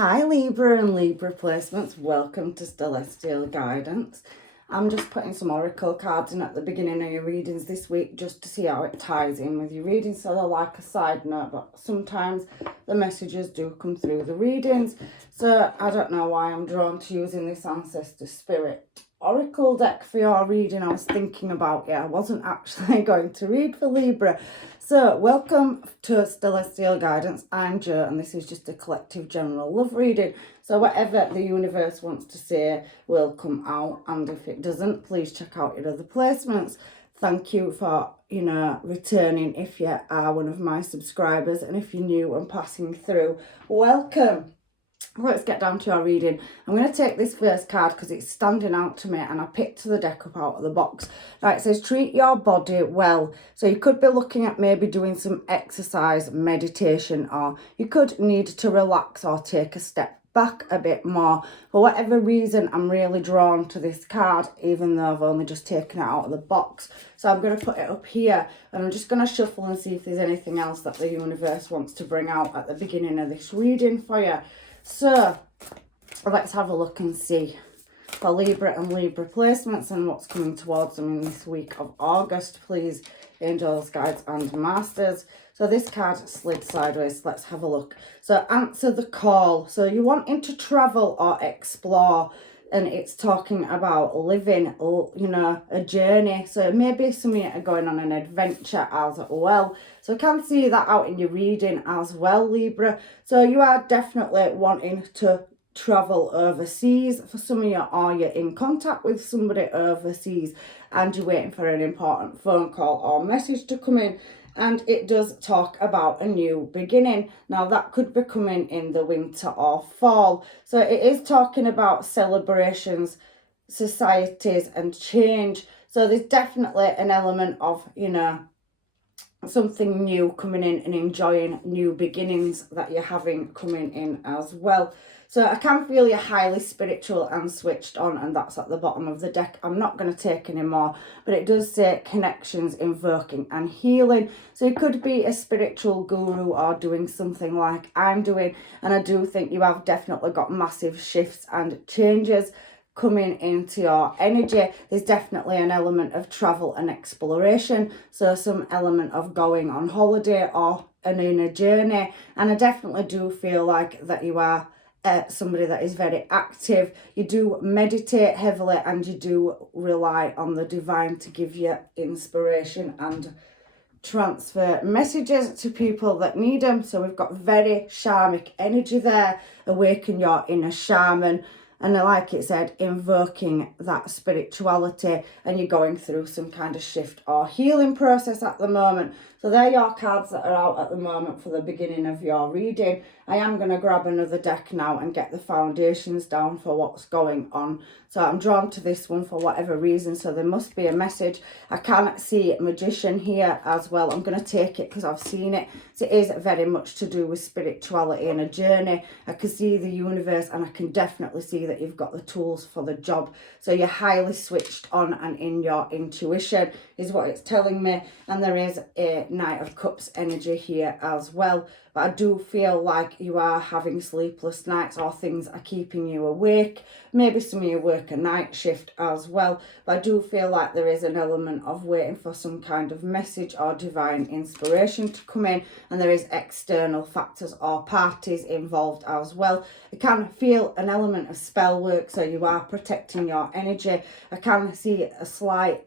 Hi Libra and Libra placements, welcome to Celestial Guidance. I'm just putting some oracle cards in at the beginning of your readings this week just to see how it ties in with your readings. So they're like a side note, but sometimes the messages do come through the readings. So I don't know why I'm drawn to using this Ancestor Spirit Oracle deck for your reading. I was thinking about it. I wasn't actually going to read for Libra. So welcome to Celestial Guidance. I'm Jo and this is just a collective general love reading. So whatever the universe wants to say will come out, and if it doesn't, please check out your other placements. Thank you for, returning if you are one of my subscribers, and if you're new and passing through, welcome. Let's get down to our reading. I'm going to take this first card because it's standing out to me and I picked the deck up out of the box. Right, it says treat your body well. So you could be looking at maybe doing some exercise, meditation, or you could need to relax or take a step back a bit more. For whatever reason, I'm really drawn to this card, even though I've only just taken it out of the box. So I'm going to put it up here and I'm just going to shuffle and see if there's anything else that the universe wants to bring out at the beginning of this reading for you. So let's have a look and see for Libra and Libra placements and what's coming towards them in this week of August, please, angels, guides and masters. So this card slid sideways. Let's have a look. So answer the call. So you're wanting to travel or explore, and it's talking about living, a journey. So maybe some of you are going on an adventure as well. So I can see that out in your reading as well, Libra. So you are definitely wanting to travel overseas. For some of you, or you're in contact with somebody overseas and you're waiting for an important phone call or message to come in. And it does talk about a new beginning. Now that could be coming in the winter or fall. So it is talking about celebrations, societies and change. So there's definitely an element of, something new coming in and enjoying new beginnings that you're having coming in as well. So I can feel you're highly spiritual and switched on, and that's at the bottom of the deck. I'm not going to take any more, but it does say connections, invoking and healing. So you could be a spiritual guru or doing something like I'm doing, and I do think you have definitely got massive shifts and changes coming into your energy. There's definitely an element of travel and exploration, so some element of going on holiday or in a journey. And I definitely do feel like that you are somebody that is very active. You do meditate heavily and you do rely on the divine to give you inspiration and transfer messages to people that need them. So we've got very shamanic energy there. Awaken your inner shaman. And like it said, invoking that spirituality, and you're going through some kind of shift or healing process at the moment. So they're your cards that are out at the moment for the beginning of your reading. I am going to grab another deck now and get the foundations down for what's going on. So I'm drawn to this one for whatever reason. So there must be a message. I can see Magician here as well. I'm going to take it because I've seen it. So it is very much to do with spirituality and a journey. I can see the universe and I can definitely see that you've got the tools for the job. So you're highly switched on and in your intuition is what it's telling me. And there is a Knight of Cups energy here as well. But I do feel like you are having sleepless nights or things are keeping you awake. Maybe some of you work a night shift as well. But I do feel like there is an element of waiting for some kind of message or divine inspiration to come in. And there is external factors or parties involved as well. I can feel an element of spell work, so you are protecting your energy. I can see a slight,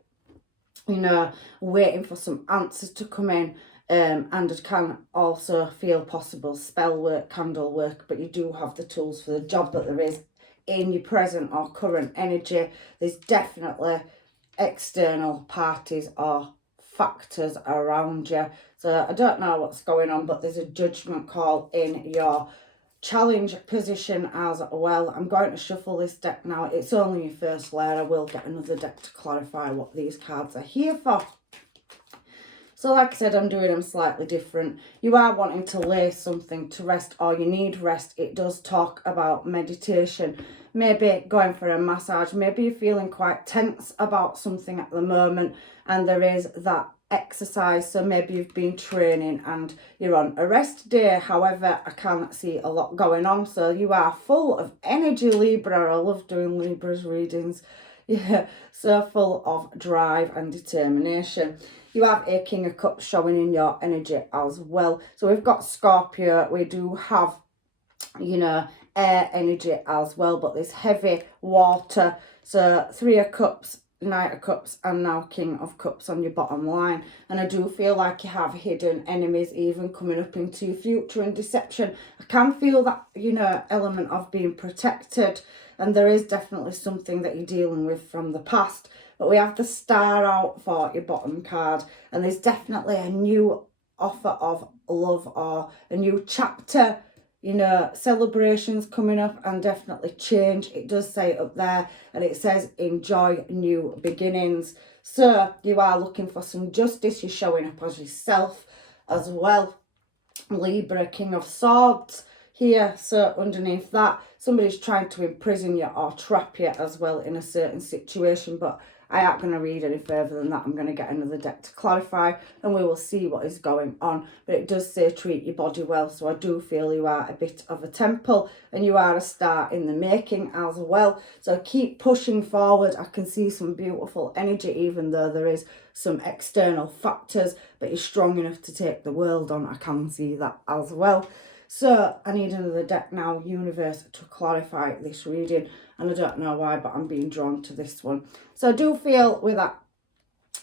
waiting for some answers to come in. And I can also feel possible spell work, candle work, but you do have the tools for the job, but there is in your present or current energy, there's definitely external parties or factors around you. So I don't know what's going on, but there's a judgment call in your challenge position as well. I'm going to shuffle this deck now. It's only your first layer. I will get another deck to clarify what these cards are here for. So like I said, I'm doing them slightly different. You are wanting to lay something to rest, or you need rest. It does talk about meditation, maybe going for a massage. Maybe you're feeling quite tense about something at the moment, and there is that exercise. So maybe you've been training and you're on a rest day. However, I can see a lot going on. So you are full of energy, Libra. I love doing Libra's readings. Yeah, so full of drive and determination. You have a King of Cups showing in your energy as well. So we've got Scorpio. We do have, you know, air energy as well, but this heavy water. So 3 of Cups, Knight of Cups, and now King of Cups on your bottom line. And I do feel like you have hidden enemies even coming up into your future and deception. I can feel that, you know, element of being protected, and there is definitely something that you're dealing with from the past. But we have the Star out for your bottom card, and there's definitely a new offer of love or a new chapter, you know, celebrations coming up, and definitely change. It does say up there, and it says enjoy new beginnings. So you are looking for some justice. You're showing up as yourself as well. Libra, King of Swords here. So underneath that, somebody's trying to imprison you or trap you as well in a certain situation, but I aren't going to read any further than that. I'm going to get another deck to clarify, and we will see what is going on. But it does say treat your body well, so I do feel you are a bit of a temple, and you are a star in the making as well. So keep pushing forward. I can see some beautiful energy, even though there is some external factors, but you're strong enough to take the world on. I can see that as well. So I need another deck now, universe, to clarify this reading. And I don't know why, but I'm being drawn to this one. So I do feel with that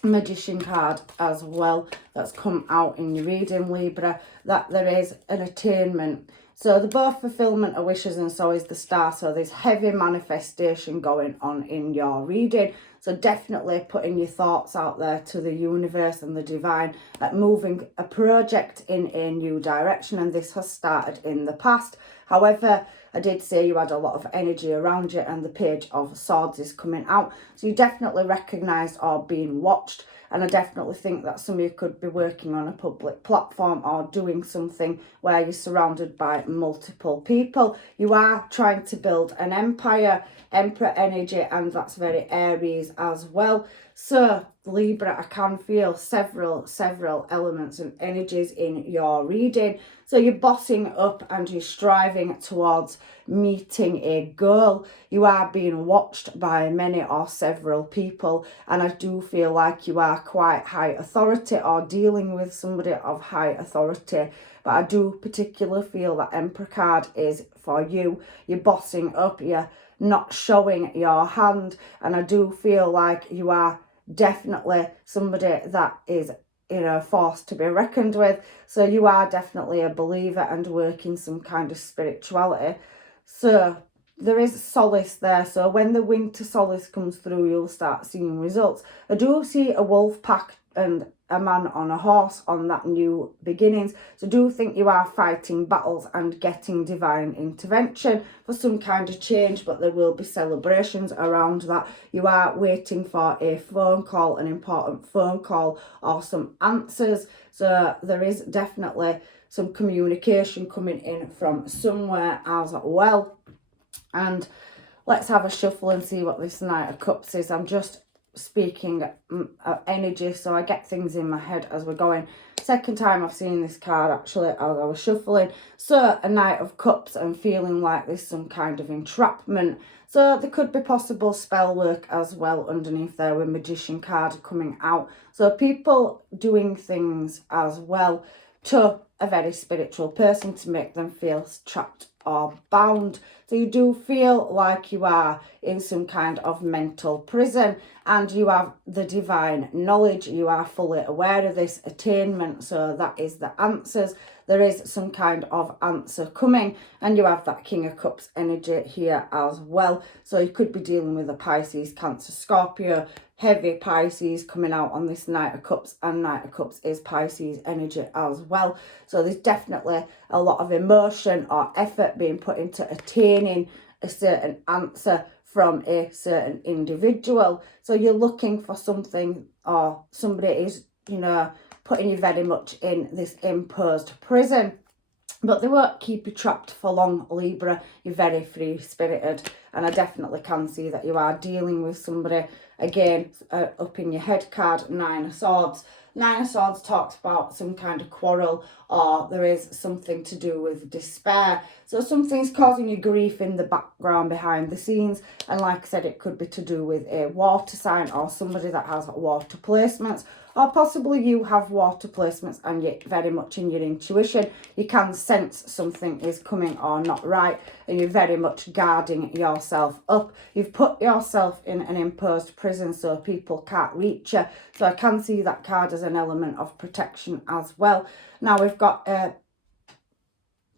Magician card as well that's come out in your reading, Libra, that there is an attainment. So the both fulfillment of wishes, and so is the Star. So there's heavy manifestation going on in your reading. So definitely putting your thoughts out there to the universe and the divine, at moving a project in a new direction. And this has started in the past. However, I did say you had a lot of energy around you, and the Page of Swords is coming out. So you definitely recognised or being watched. And I definitely think that some of you could be working on a public platform or doing something where you're surrounded by multiple people. You are trying to build an empire, Emperor energy, and that's very Aries as well. So Libra, I can feel several elements and energies in your reading. So you're bossing up and you're striving towards meeting a goal. You are being watched by many or several people, and I do feel like you are quite high authority or dealing with somebody of high authority. But I do particularly feel that Emperor card is for you. You're bossing up, you're not showing your hand, and I do feel like you are definitely somebody that is, you know, force to be reckoned with. So you are definitely a believer and working some kind of spirituality. So there is solace there. So when the winter solace comes through, you'll start seeing results. I do see a wolf pack and a man on a horse on that new beginnings. So do think you are fighting battles and getting divine intervention for some kind of change, but there will be celebrations around that. You are waiting for a phone call, an important phone call, or some answers. So there is definitely some communication coming in from somewhere as well. And let's have a shuffle and see what this Knight of Cups is. I'm just speaking energy, so I get things in my head as we're going. Second time I've seen this card actually as I was shuffling. So a Knight of Cups, and feeling like there's some kind of entrapment. So there could be possible spell work as well underneath there with Magician card coming out. So people doing things as well to a very spiritual person to make them feel trapped or bound. So you do feel like you are in some kind of mental prison, and you have the divine knowledge. You are fully aware of this attainment. So that is the answers. There is some kind of answer coming, and you have that King of Cups energy here as well. So you could be dealing with a Pisces, Cancer, Scorpio, heavy Pisces coming out on this Knight of Cups, and Knight of Cups is Pisces energy as well. So there's definitely a lot of emotion or effort being put into attaining a certain answer from a certain individual. So you're looking for something, or somebody is, you know, putting you very much in this imposed prison. But they won't keep you trapped for long, Libra. You're very free-spirited. And I definitely can see that you are dealing with somebody. Again, up in your head card, Nine of Swords. Nine of Swords talks about some kind of quarrel, or there is something to do with despair. So something's causing you grief in the background, behind the scenes. And like I said, it could be to do with a water sign or somebody that has water placements. Or possibly you have water placements and you're very much in your intuition. You can sense something is coming or not right, and you're very much guarding yourself up. You've put yourself in an imposed prison so people can't reach you. So I can see that card as an element of protection as well. Now we've got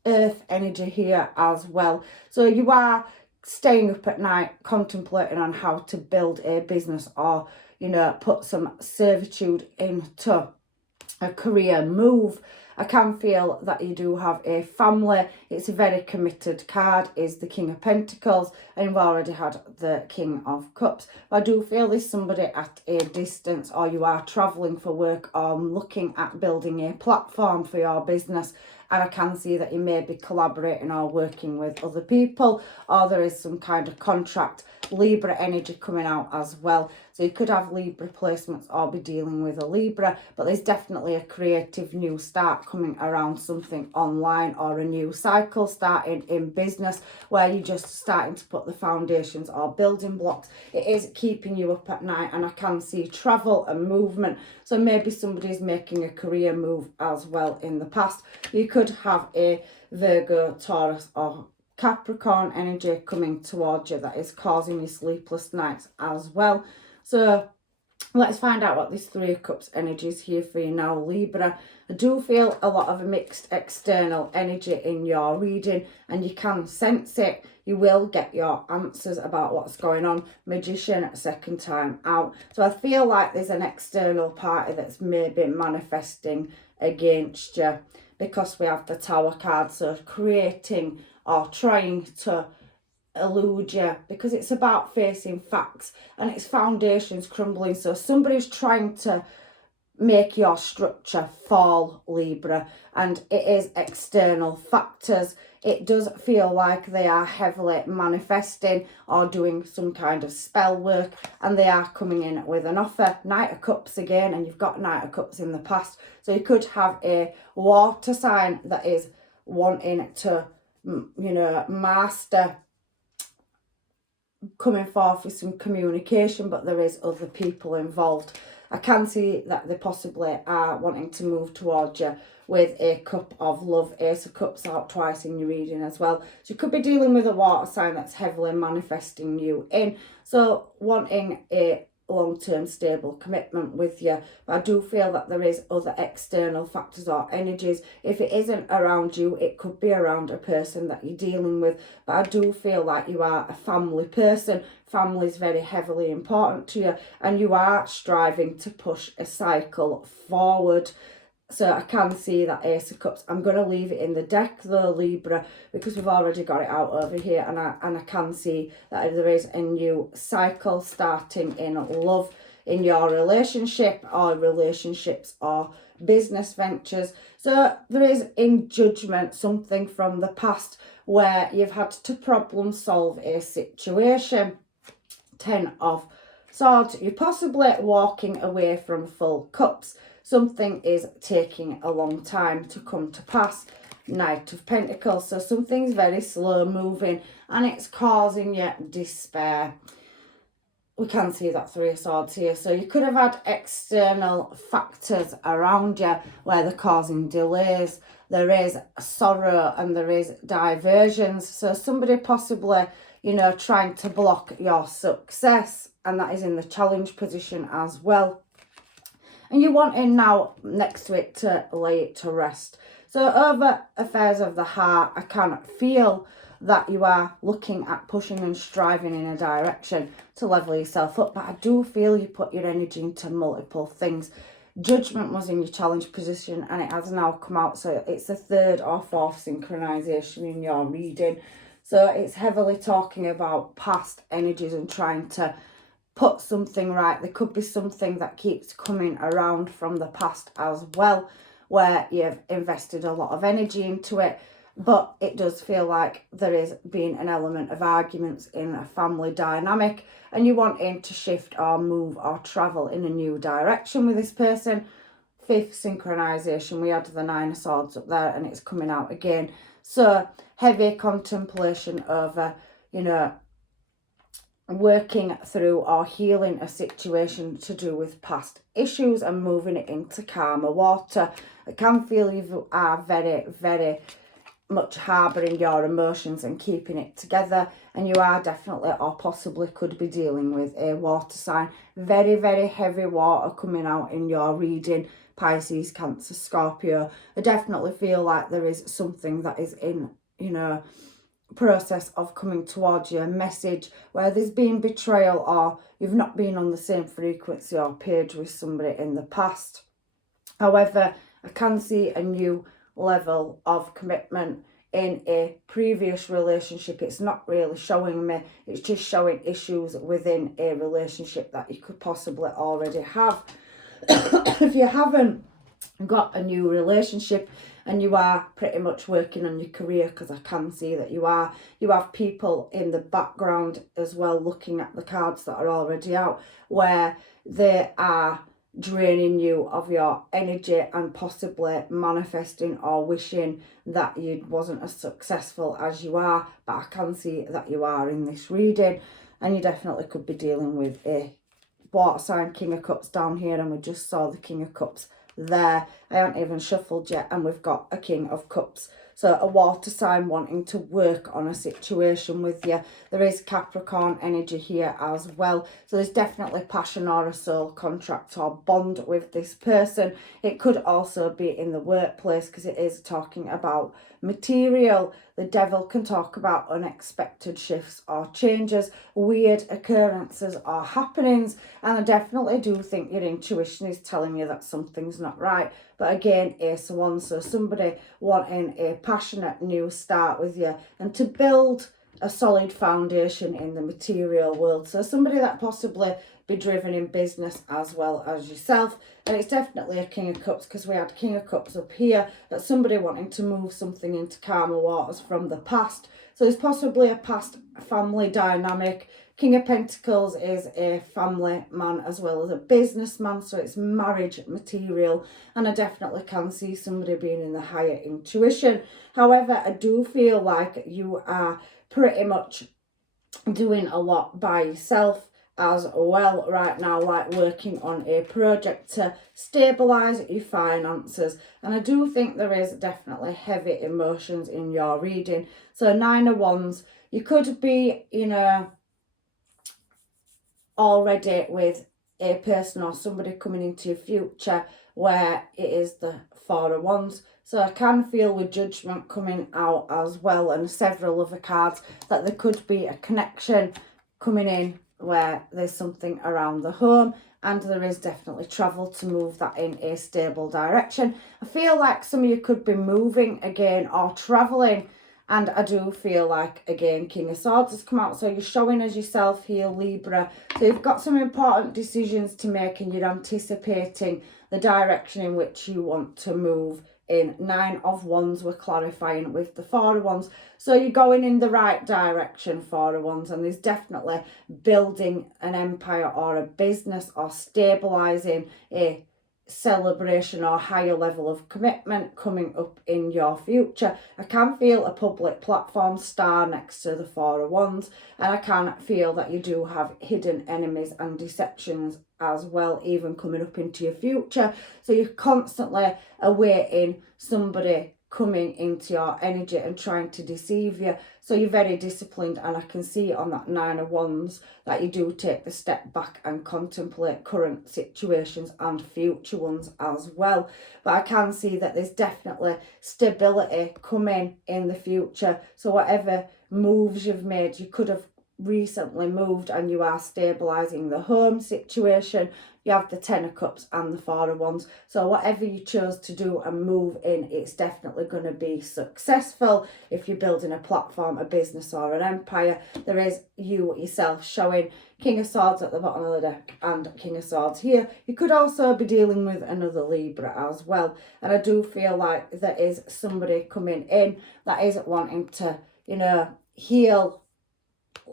earth energy here as well. So you are staying up at night contemplating on how to build a business, or put some servitude into a career move. I can feel that you do have a family. It's a very committed card, is the King of Pentacles, and you've already had the King of Cups. I do feel there's somebody at a distance, or you are travelling for work, or looking at building a platform for your business. And I can see that you may be collaborating or working with other people, or there is some kind of contract. Libra energy coming out as well. So you could have Libra placements or be dealing with a Libra, but there's definitely a creative new start coming around something online, or a new cycle starting in business where you're just starting to put the foundations or building blocks. It is keeping you up at night, and I can see travel and movement. So maybe somebody's making a career move as well in the past. You could have a Virgo, Taurus or Capricorn energy coming towards you that is causing you sleepless nights as well. So let's find out what this Three of Cups energy is here for you now, Libra. I do feel a lot of a mixed external energy in your reading, and you can sense it. You will get your answers about what's going on. Magician, second time out. So I feel like there's an external party that's maybe manifesting against you, because we have the Tower card. So creating or trying to elude you, because it's about facing facts and its foundations crumbling. So somebody's trying to make your structure fall, Libra, and it is external factors. It does feel like they are heavily manifesting or doing some kind of spell work, and they are coming in with an offer. Knight of Cups again, and you've got Knight of Cups in the past. So you could have a water sign that is wanting to, master coming forth with some communication, but there is other people involved. I can see that they possibly are wanting to move towards you with a cup of love. Ace of Cups out twice in your reading as well. So you could be dealing with a water sign that's heavily manifesting you in. So wanting a long-term stable commitment with you. But I do feel that there is other external factors or energies. If it isn't around you, it could be around a person that you're dealing with. But I do feel like you are a family person. Family is very heavily important to you, and you are striving to push a cycle forward. So I can see that Ace of Cups. I'm going to leave it in the deck though, Libra, because we've already got it out over here, and I can see that there is a new cycle starting in love, in your relationship or relationships or business ventures. So there is, in judgment, something from the past where you've had to problem solve a situation. 10 of Swords. You're possibly walking away from full cups. Something is taking a long time to come to pass. Knight of Pentacles. So something's very slow moving and it's causing you despair. We can see that Three of Swords here. So you could have had external factors around you where they're causing delays. There is sorrow and there is diversions. So somebody possibly, trying to block your success, and that is in the challenge position as well. And you're wanting now next to it to lay it to rest. So over affairs of the heart, I can feel that you are looking at pushing and striving in a direction to level yourself up. But I do feel you put your energy into multiple things. Judgment was in your challenge position and it has now come out. So it's a third or fourth synchronization in your reading. So it's heavily talking about past energies and trying to put something right. There could be something that keeps coming around from the past as well, where you've invested a lot of energy into it. But it does feel like there is being an element of arguments in a family dynamic, and you wanting to shift or move or travel in a new direction with this person. Fifth synchronization, we had the Nine of Swords up there and it's coming out again. So heavy contemplation over, you know, working through or healing a situation to do with past issues and moving it into calmer water. I can feel you are very, very much harbouring your emotions and keeping it together, and you are definitely or possibly could be dealing with a water sign. Very, very heavy water coming out in your reading. Pisces, Cancer, Scorpio. I definitely feel like there is something that is in, you know, process of coming towards you, a message where there's been betrayal or you've not been on the same frequency or page with somebody in the past. However, I can see a new level of commitment in a previous relationship. It's not really showing me, it's just showing issues within a relationship that you could possibly already have. If you haven't got a new relationship and you are pretty much working on your career, because I can see that you have people in the background as well looking at the cards that are already out, where they are draining you of your energy and possibly manifesting or wishing that you wasn't as successful as you are. But I can see that you are in this reading, and you definitely could be dealing with a water sign. King of Cups down here, and we just saw the King of Cups there. I haven't even shuffled yet, and we've got a King of Cups. So a water sign wanting to work on a situation with you. There is Capricorn energy here as well. So there's definitely passion or a soul contract or bond with this person. It could also be in the workplace, because it is talking about material. The Devil can talk about unexpected shifts or changes, weird occurrences or happenings. And I definitely do think your intuition is telling you that something's not right. But again, Ace of Wands, so somebody wanting a passionate new start with you and to build a solid foundation in the material world. So somebody that possibly be driven in business as well as yourself. And it's definitely a King of Cups, because we had King of Cups up here, that somebody wanting to move something into calmer waters from the past. So there's possibly a past family dynamic. King of Pentacles is a family man as well as a businessman, so it's marriage material, and I definitely can see somebody being in the higher intuition. However, I do feel like you are pretty much doing a lot by yourself as well right now, like working on a project to stabilize your finances. And I do think there is definitely heavy emotions in your reading. So Nine of Wands, you could be, you know, already with a person or somebody coming into your future where it is the Four of Wands. So I can feel with Judgment coming out as well, and several other cards, that there could be a connection coming in where there's something around the home, and there is definitely travel to move that in a stable direction. I feel like some of you could be moving again or traveling. And I do feel like, again, King of Swords has come out. So you're showing as yourself here, Libra. So you've got some important decisions to make, and you're anticipating the direction in which you want to move in. Nine of Wands, we're clarifying with the Four of Wands. So you're going in the right direction, Four of Wands. And there's definitely building an empire or a business or stabilising a celebration or higher level of commitment coming up in your future. I can feel a public platform star next to the Four of Wands, and I can feel that you do have hidden enemies and deceptions as well, even coming up into your future. So you're constantly awaiting somebody coming into your energy and trying to deceive you. So you're very disciplined, and I can see on that Nine of Wands that you do take the step back and contemplate current situations and future ones as well. But I can see that there's definitely stability coming in the future. So whatever moves you've made, you could have recently moved and you are stabilizing the home situation. you have the Ten of Cups and the Four of Wands. So whatever you chose to do and move in, it's definitely going to be successful. If you're building a platform, a business or an empire, there is you yourself showing King of Swords at the bottom of the deck and King of Swords here. You could also be dealing with another Libra as well. And I do feel like there is somebody coming in that is wanting to, you know, heal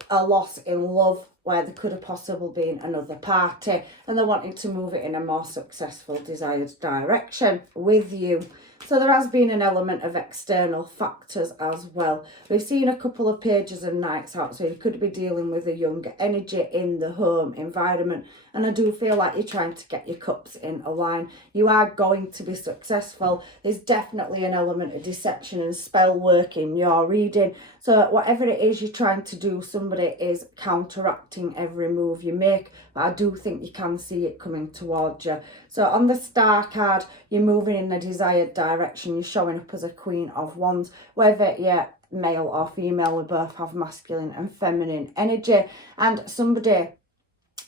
a loss in love where there could have possibly been another party, and they're wanting to move it in a more successful desired direction with you. So there has been an element of external factors as well. We've seen a couple of pages of Knights out, so you could be dealing with a younger energy in the home environment. And I do feel like you're trying to get your cups in a line. You are going to be successful. There's definitely an element of deception and spell work in your reading. So whatever it is you're trying to do, somebody is counteracting every move you make. But I do think you can see it coming towards you. So on the Star card, you're moving in the desired direction. You're showing up as a Queen of Wands. Whether you're male or female, we both have masculine and feminine energy. And somebody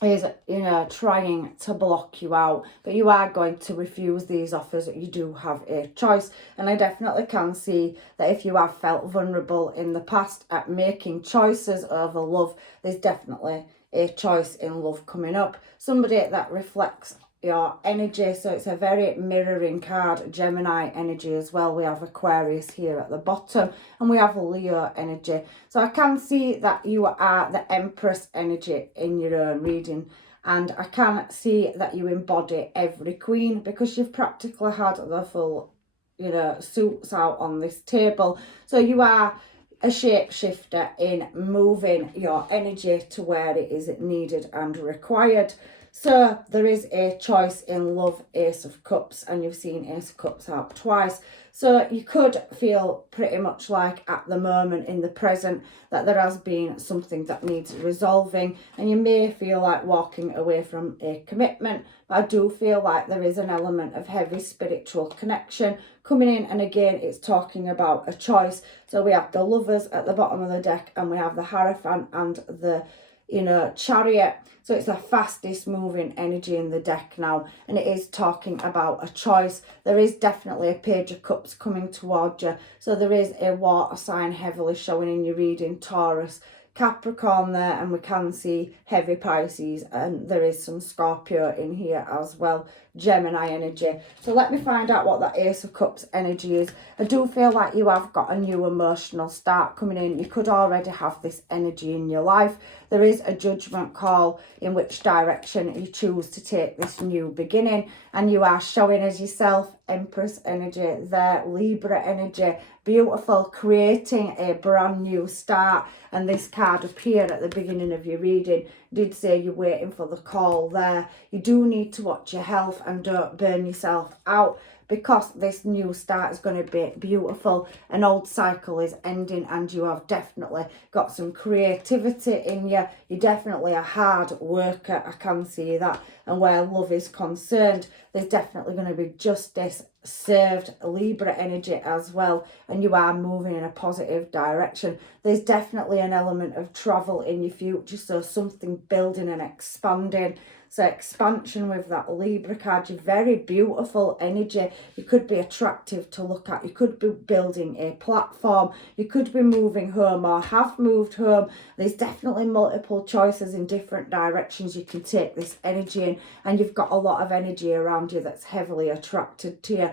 is, you know, trying to block you out, but you are going to refuse these offers. You do have a choice, and I definitely can see that if you have felt vulnerable in the past at making choices over love, there's definitely a choice in love coming up. Somebody that reflects your energy, so it's a very mirroring card. Gemini energy as well. We have Aquarius here at the bottom, and we have Leo energy. So I can see that you are the Empress energy in your own reading, and I can see that you embody every queen because you've practically had the full, you know, suits out on this table. So you are a shapeshifter in moving your energy to where it is needed and required. So there is a choice in love, Ace of Cups, and you've seen Ace of Cups out twice. So you could feel pretty much like at the moment in the present that there has been something that needs resolving, and you may feel like walking away from a commitment. But I do feel like there is an element of heavy spiritual connection coming in, and again it's talking about a choice. So we have the Lovers at the bottom of the deck, and we have the Hierophant and the, you know, Chariot. So it's the fastest moving energy in the deck now, and it is talking about a choice. There is definitely a Page of Cups coming towards you. So there is a water sign heavily showing in your reading, Taurus, Capricorn there, and we can see heavy Pisces, and there is some Scorpio in here as well, Gemini energy. So let me find out what that Ace of Cups energy is. I do feel like you have got a new emotional start coming in. You could already have this energy in your life. There is a judgment call in which direction you choose to take this new beginning, and you are showing as yourself, Empress energy there, Libra energy, beautiful, creating a brand new start. And this card appeared at the beginning of your reading, did say you're waiting for the call there. You do need to watch your health and don't burn yourself out, because this new start is going to be beautiful. An old cycle is ending, and you have definitely got some creativity in you. You're definitely a hard worker, I can see that. And where love is concerned, there's definitely going to be justice served, Libra energy as well, and you are moving in a positive direction. There's definitely an element of travel in your future, so something building and expanding. So expansion with that Libra card. You're very beautiful energy. You could be attractive to look at. You could be building a platform. You could be moving home or have moved home. There's definitely multiple choices in different directions you can take this energy in, and you've got a lot of energy around you that's heavily attracted to you.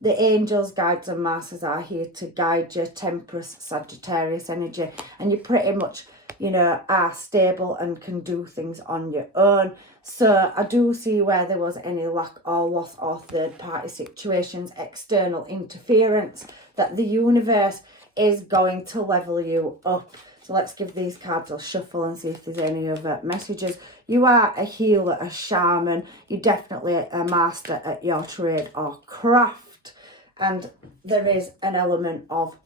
The angels, guides and masters are here to guide you, Temperance, Sagittarius energy, and you pretty much, you know, are stable and can do things on your own. So I do see where there was any lack or loss or third party situations, external interference, that the universe is going to level you up. So let's give these cards a shuffle and see if there's any other messages. You are a healer, a shaman. You're definitely a master at your trade or craft. And there is an element of,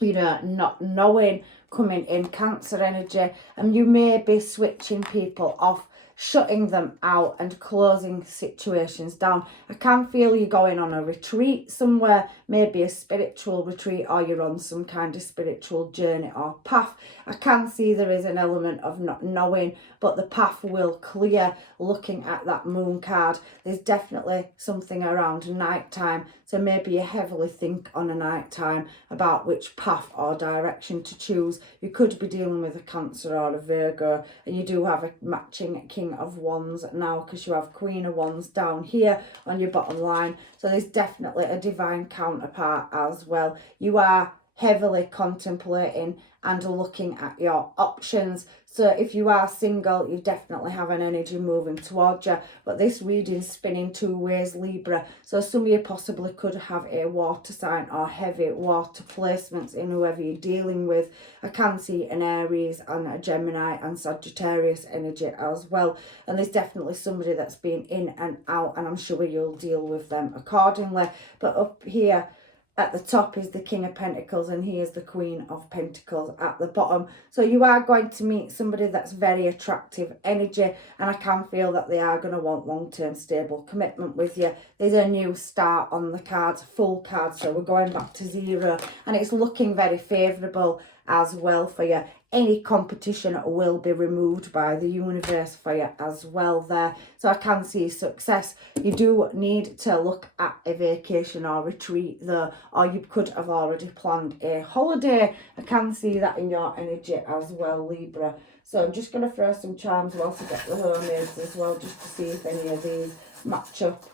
you know, not knowing coming in, Cancer energy. And you may be switching people off shutting them out and closing situations down. I can feel you going on a retreat somewhere, maybe a spiritual retreat, or you're on some kind of spiritual journey or path. I can see there is an element of not knowing, but the path will clear. Looking at that moon card, there's definitely something around night time, so maybe you heavily think on a night time about which path or direction to choose. You could be dealing with a Cancer or a Virgo, and you do have a matching King of Wands now, because you have Queen of Wands down here on your bottom line. So there's definitely a divine counterpart as well. You are heavily contemplating and looking at your options. So if you are single, you definitely have an energy moving towards you. But this reading's spinning two ways, Libra. So some of you possibly could have a water sign or heavy water placements in whoever you're dealing with. I can see an Aries and a Gemini and Sagittarius energy as well. And there's definitely somebody that's been in and out, and I'm sure you'll deal with them accordingly. But up here at the top is the King of Pentacles, and he is the Queen of Pentacles at the bottom. So you are going to meet somebody that's very attractive energy, and I can feel that they are going to want long-term stable commitment with you. There's a new start on the cards, full card, so we're going back to 0, and it's looking very favourable as well for you. Any competition will be removed by the universe for you as well there. So I can see success. You do need to look at a vacation or retreat though, or you could have already planned a holiday. I can see that in your energy as well, Libra. So I'm just going to throw some charms whilst I get the mermaids as well, just to see if any of these match up.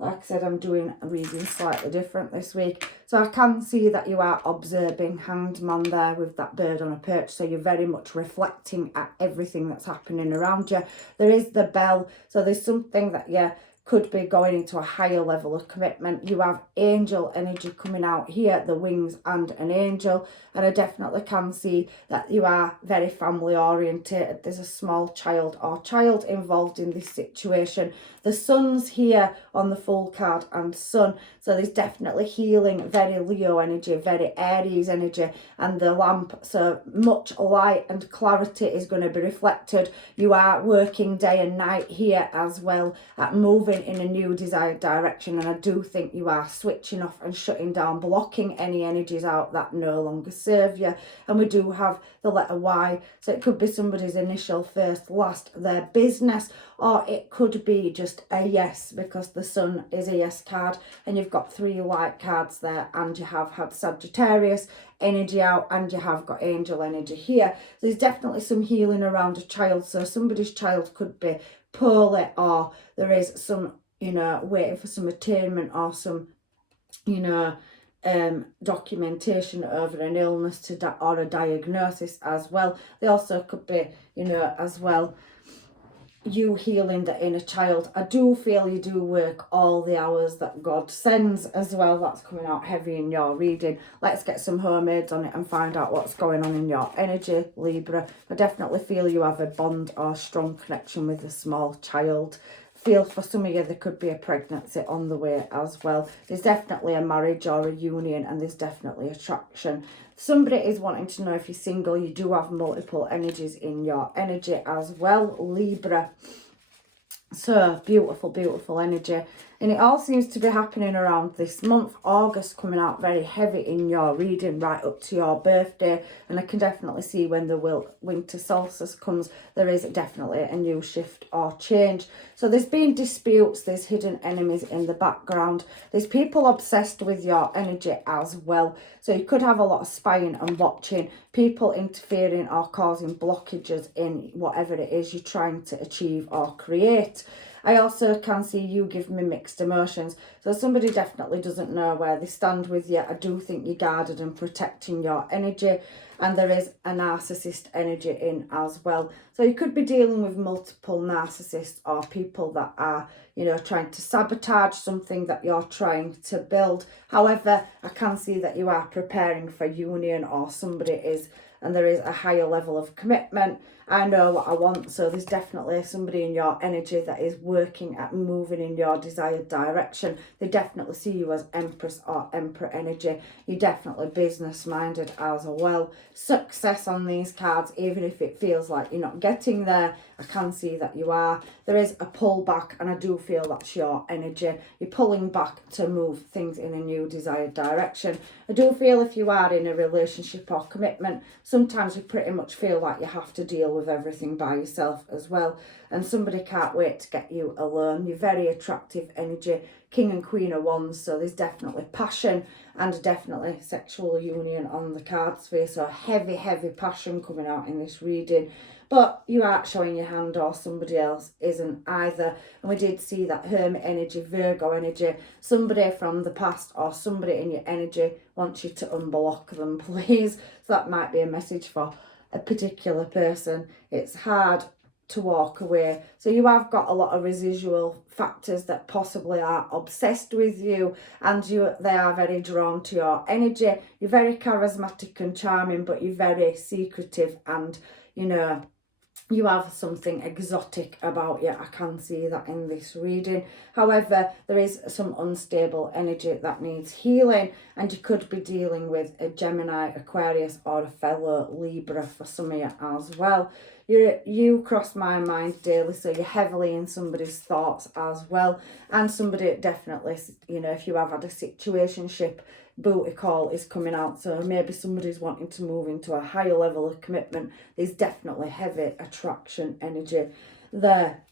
Like I said, I'm doing a reading slightly different this week. So I can see that you are observing Hanged Man there with that bird on a perch. So you're very much reflecting at everything that's happening around you. There is the bell. So there's something that you could be going into a higher level of commitment. You have angel energy coming out here, the wings and an angel. And I definitely can see that you are very family oriented. There's a small child or child involved in this situation. The sun's here on the full card and sun. So there's definitely healing, very Leo energy, very Aries energy, and the lamp. So much light and clarity is going to be reflected. You are working day and night here as well at moving in a new desired direction. And I do think you are switching off and shutting down, blocking any energies out that no longer serve you. And we do have the letter Y. So it could be somebody's initial, first, last, their business, or it could be just a yes, because the sun is a yes card, and you've got 3 light cards there, and you have had Sagittarius energy out, and you have got angel energy here. So there's definitely some healing around a child. So somebody's child could be poorly, or there is some, waiting for some attainment or some, documentation over an illness or a diagnosis as well. They also could be, as well, you healing the inner child. I do feel you do work all the hours that God sends as well. That's coming out heavy in your reading. Let's get some mermaids on it and find out what's going on in your energy, Libra. I definitely feel you have a bond or strong connection with a small child. Feel for some of you there could be a pregnancy on the way as well. There's definitely a marriage or a union, and there's definitely attraction. Somebody is wanting to know if you're single. You do have multiple energies in your energy as well, Libra. So beautiful, beautiful energy. And it all seems to be happening around this month. August coming out very heavy in your reading right up to your birthday. And I can definitely see when the winter solstice comes, there is definitely a new shift or change. So there's been disputes, there's hidden enemies in the background. There's people obsessed with your energy as well. So you could have a lot of spying and watching, people interfering or causing blockages in whatever it is you're trying to achieve or create. I also can see you give me mixed emotions. So somebody definitely doesn't know where they stand with you. I do think you're guarded and protecting your energy. And there is a narcissist energy in as well. So you could be dealing with multiple narcissists or people that are, trying to sabotage something that you're trying to build. However, I can see that you are preparing for union, or somebody is and there is a higher level of commitment. I know what I want, so there's definitely somebody in your energy that is working at moving in your desired direction. They definitely see you as Empress or Emperor energy. You're definitely business minded as well. Success on these cards, even if it feels like you're not getting there, I can see that you are. There is a pull back, and I do feel that's your energy. You're pulling back to move things in a new desired direction. I do feel if you are in a relationship or commitment, sometimes you pretty much feel like you have to deal with everything by yourself as well, and somebody can't wait to get you alone. You're very attractive energy, King and Queen of Wands, so there's definitely passion and definitely sexual union on the cards for you. So heavy passion coming out in this reading, but you aren't showing your hand, or somebody else isn't either. And we did see that Hermit energy, Virgo energy, somebody from the past or somebody in your energy wants you to unblock them, please. So that might be a message for a particular person. It's hard to walk away. So you have got a lot of residual factors that possibly are obsessed with you, and they are very drawn to your energy. You're very charismatic and charming, but you're very secretive, and you have something exotic about you. I can see that in this reading. However, there is some unstable energy that needs healing, and you could be dealing with a Gemini, Aquarius, or a fellow Libra for some of you as well. You cross my mind daily, so you're heavily in somebody's thoughts as well. And somebody definitely, if you have had a situationship, booty call is coming out, so maybe somebody's wanting to move into a higher level of commitment. There's definitely heavy attraction energy there.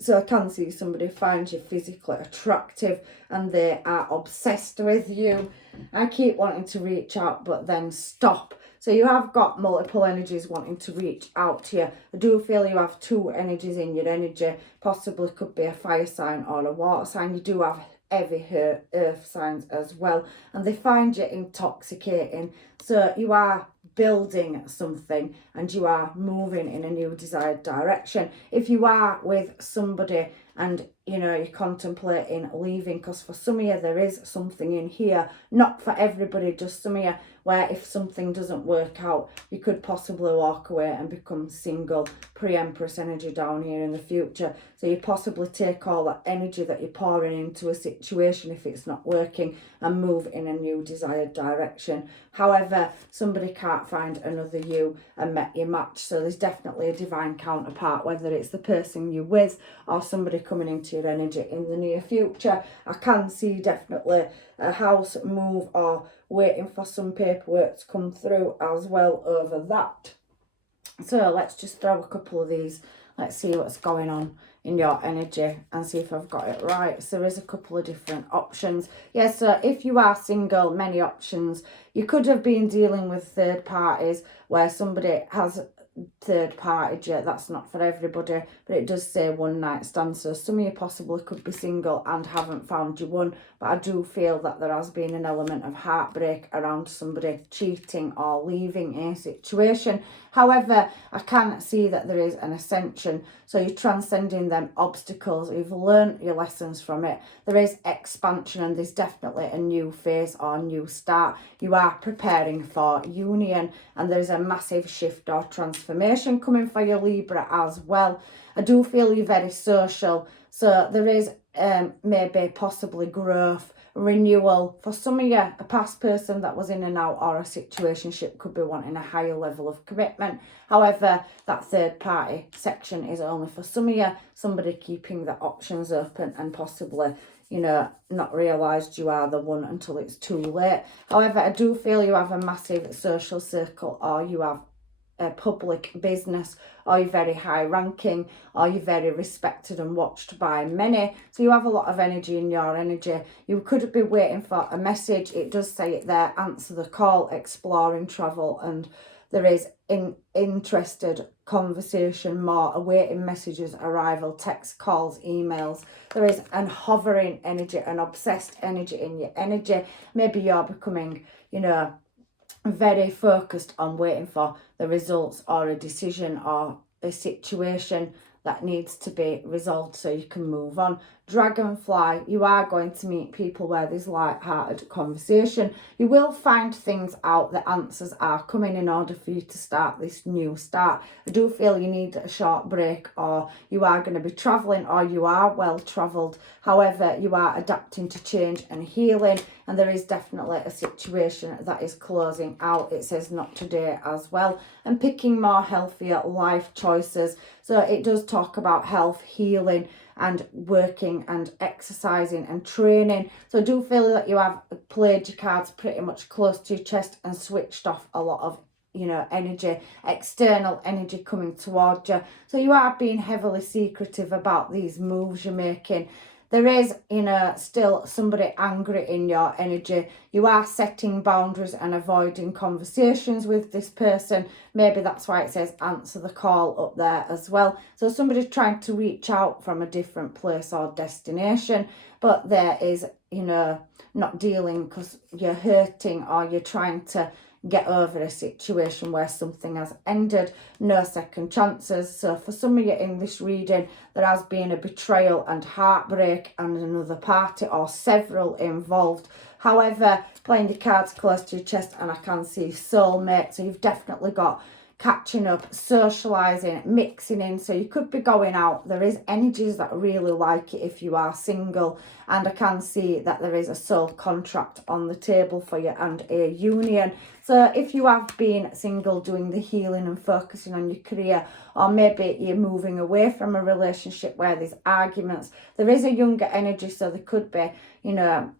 So I can see somebody finds you physically attractive and they are obsessed with you. I keep wanting to reach out but then stop. So you have got multiple energies wanting to reach out to you. I do feel you have two energies in your energy. Possibly could be a fire sign or a water sign. You do have heavy earth signs as well, and they find you intoxicating. So you are building something and you are moving in a new desired direction. If you are with somebody and you're contemplating leaving, because for some of you there is something in here, not for everybody, just some of you, where if something doesn't work out, you could possibly walk away and become single. Pre-Empress energy down here in the future. So you possibly take all that energy that you're pouring into a situation if it's not working and move in a new desired direction. However, somebody can't find another you and met your match. So there's definitely a divine counterpart, whether it's the person you're with or somebody coming into your energy in the near future. I can see definitely a house move or waiting for some paperwork to come through as well over that. So let's just throw a couple of these. Let's see what's going on in your energy and see if I've got it right. So there is a couple of different options. Yes, so if you are single, many options. You could have been dealing with third parties where somebody has third party. That's not for everybody, but it does say one night stand. So some of you possibly could be single and haven't found your one, but I do feel that there has been an element of heartbreak around somebody cheating or leaving a situation. However, I can see that there is an ascension, so you're transcending them obstacles. You've learned your lessons from it. There is expansion, and there's definitely a new phase or new start. You are preparing for union, and there's a massive shift or transformation coming for your Libra as well. I do feel you're very social, so there is maybe possibly growth, renewal. For some of you, a past person that was in and out or a situationship could be wanting a higher level of commitment. However, that third party section is only for some of you, somebody keeping the options open and possibly not realised you are the one until it's too late. However, I do feel you have a massive social circle, or you have a public business, or you're very high ranking, or you're very respected and watched by many. So you have a lot of energy in your energy. You could be waiting for a message. It does say it there, answer the call, exploring travel, and there is interested conversation, more awaiting messages, arrival, text, calls, emails. There is an hovering energy, an obsessed energy in your energy. Maybe you're becoming, very focused on waiting for the results or a decision or a situation that needs to be resolved so you can move on. Dragonfly, you are going to meet people where there's light-hearted conversation. You will find things out, the answers are coming in order for you to start this new start. I do feel you need a short break, or you are going to be travelling, or you are well travelled. However, you are adapting to change and healing, and there is definitely a situation that is closing out. It says not today as well, and picking more healthier life choices. So it does talk about health, healing, and working and exercising and training. So I do feel that you have played your cards pretty much close to your chest and switched off a lot of, you know, energy, external energy coming towards you. So you are being heavily secretive about these moves you're making. There is, you know, still somebody angry in your energy. You are setting boundaries and avoiding conversations with this person. Maybe that's why it says answer the call up there as well. So somebody's trying to reach out from a different place or destination, but there is, you know, not dealing because you're hurting or you're trying to get over a situation where something has ended. No second chances. So for some of you in this reading, there has been a betrayal and heartbreak and another party or several involved. However, playing the cards close to your chest, and I can see soulmate. So you've definitely got catching up, socialising, mixing in. So you could be going out. There is energies that really like it if you are single. And I can see that there is a soul contract on the table for you and a union. So if you have been single, doing the healing and focusing on your career, or maybe you're moving away from a relationship where there's arguments, there is a younger energy. So there could be, you know,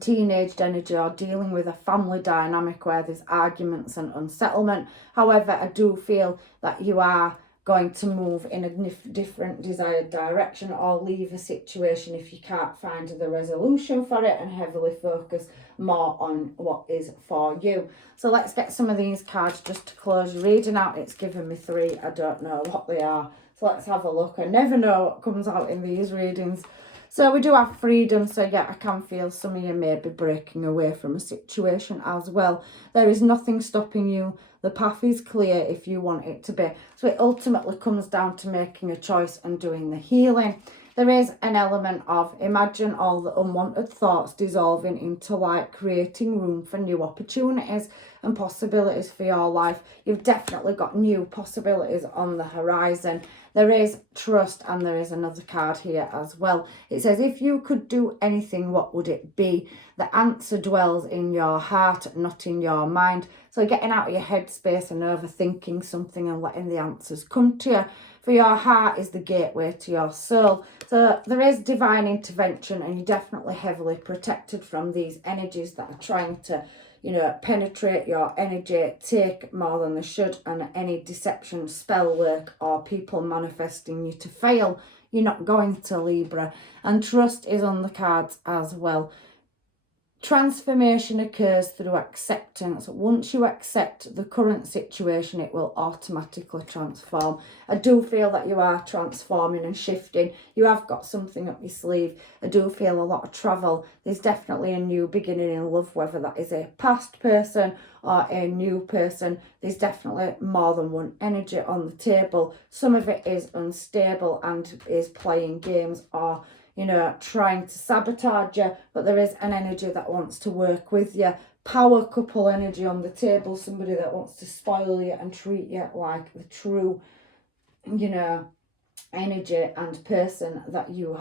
teenage energy or dealing with a family dynamic where there's arguments and unsettlement. However, I do feel that you are going to move in a different desired direction or leave a situation if you can't find the resolution for it, and heavily focus more on what is for you. So let's get some of these cards just to close your reading out. It's given me 3. I don't know what they are. So let's have a look. I never know what comes out in these readings. So we do have freedom. So yeah, I can feel some of you may be breaking away from a situation as well. There is nothing stopping you. The path is clear if you want it to be. So it ultimately comes down to making a choice and doing the healing. There is an element of imagine all the unwanted thoughts dissolving into light, creating room for new opportunities and possibilities for your life. You've definitely got new possibilities on the horizon. There is trust, and there is another card here as well. It says, if you could do anything, what would it be? The answer dwells in your heart, not in your mind. So getting out of your headspace and overthinking something and letting the answers come to you. For your heart is the gateway to your soul. So there is divine intervention, and you're definitely heavily protected from these energies that are trying to, you know, penetrate your energy, take more than they should, and any deception, spell work, or people manifesting you to fail. You're not going to, Libra. And trust is on the cards as well. Transformation occurs through acceptance. Once you accept the current situation, it will automatically transform. I do feel that you are transforming and shifting. You have got something up your sleeve. I do feel a lot of travel. There's definitely a new beginning in love, whether that is a past person or a new person. There's definitely more than one energy on the table. Some of it is unstable and is playing games or, you know, trying to sabotage you, but there is an energy that wants to work with you. Power couple energy on the table, somebody that wants to spoil you and treat you like the true, you know, energy and person that you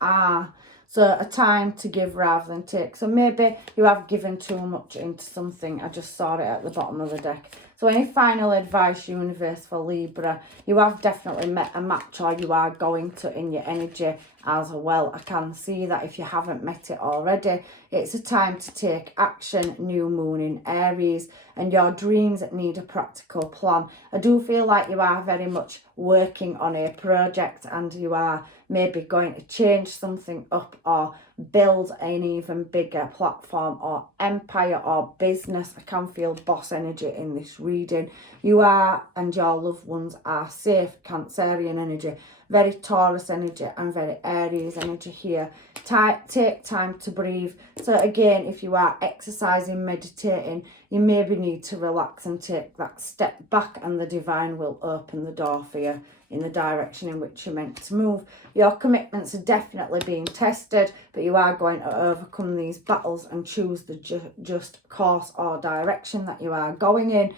are. So a time to give rather than take. So maybe you have given too much into something. I just saw it at the bottom of the deck. So any final advice, universe, for Libra? You have definitely met a match, or you are going to in your energy as well. I can see that if you haven't met it already, it's a time to take action. New moon in Aries, and your dreams need a practical plan. I do feel like you are very much working on a project, and you are maybe going to change something up or build an even bigger platform or empire or business. I can feel boss energy in this reading. You are, and your loved ones are safe. Cancerian energy, very Taurus energy, and very Aries energy here. Take time to breathe. So again, if you are exercising, meditating, you maybe need to relax and take that step back, and the divine will open the door for you in the direction in which you're meant to move. Your commitments are definitely being tested, but you are going to overcome these battles and choose the just course or direction that you are going in.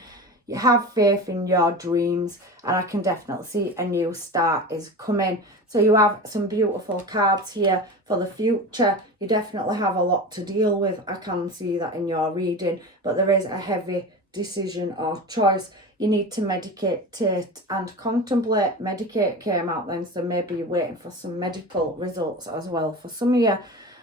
You have faith in your dreams, and I can definitely see a new start is coming. So you have some beautiful cards here for the future. You definitely have a lot to deal with. I can see that in your reading, but there is a heavy decision or choice. You need to meditate and contemplate. Medicate came out then, so maybe you're waiting for some medical results as well for some of you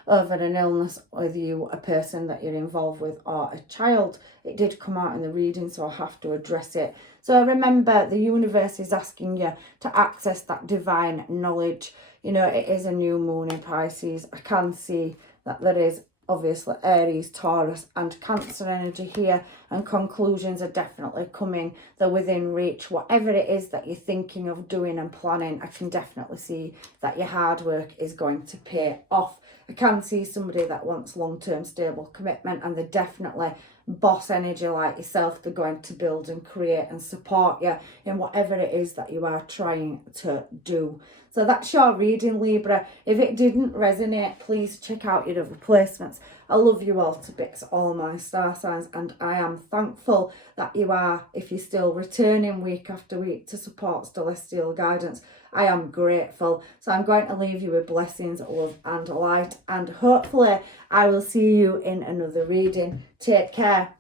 over an illness with you, a person that you're involved with, or a child. It did come out in the reading, so I have to address it. So remember, the universe is asking you to access that divine knowledge. You know, it is a new moon in Pisces. I can see that there is obviously Aries, Taurus and Cancer energy here, and conclusions are definitely coming. They're within reach. Whatever it is that you're thinking of doing and planning, I can definitely see that your hard work is going to pay off. I can see somebody that wants long-term stable commitment, and they're definitely boss energy like yourself. They're going to build and create and support you in whatever it is that you are trying to do. So that's your reading, Libra. If it didn't resonate, please check out your other placements. I love you all to bits, all my star signs, and I am thankful that you are, if you're still returning week after week to support Celestial Guidance, I am grateful. So I'm going to leave you with blessings, love and light, and hopefully I will see you in another reading. Take care.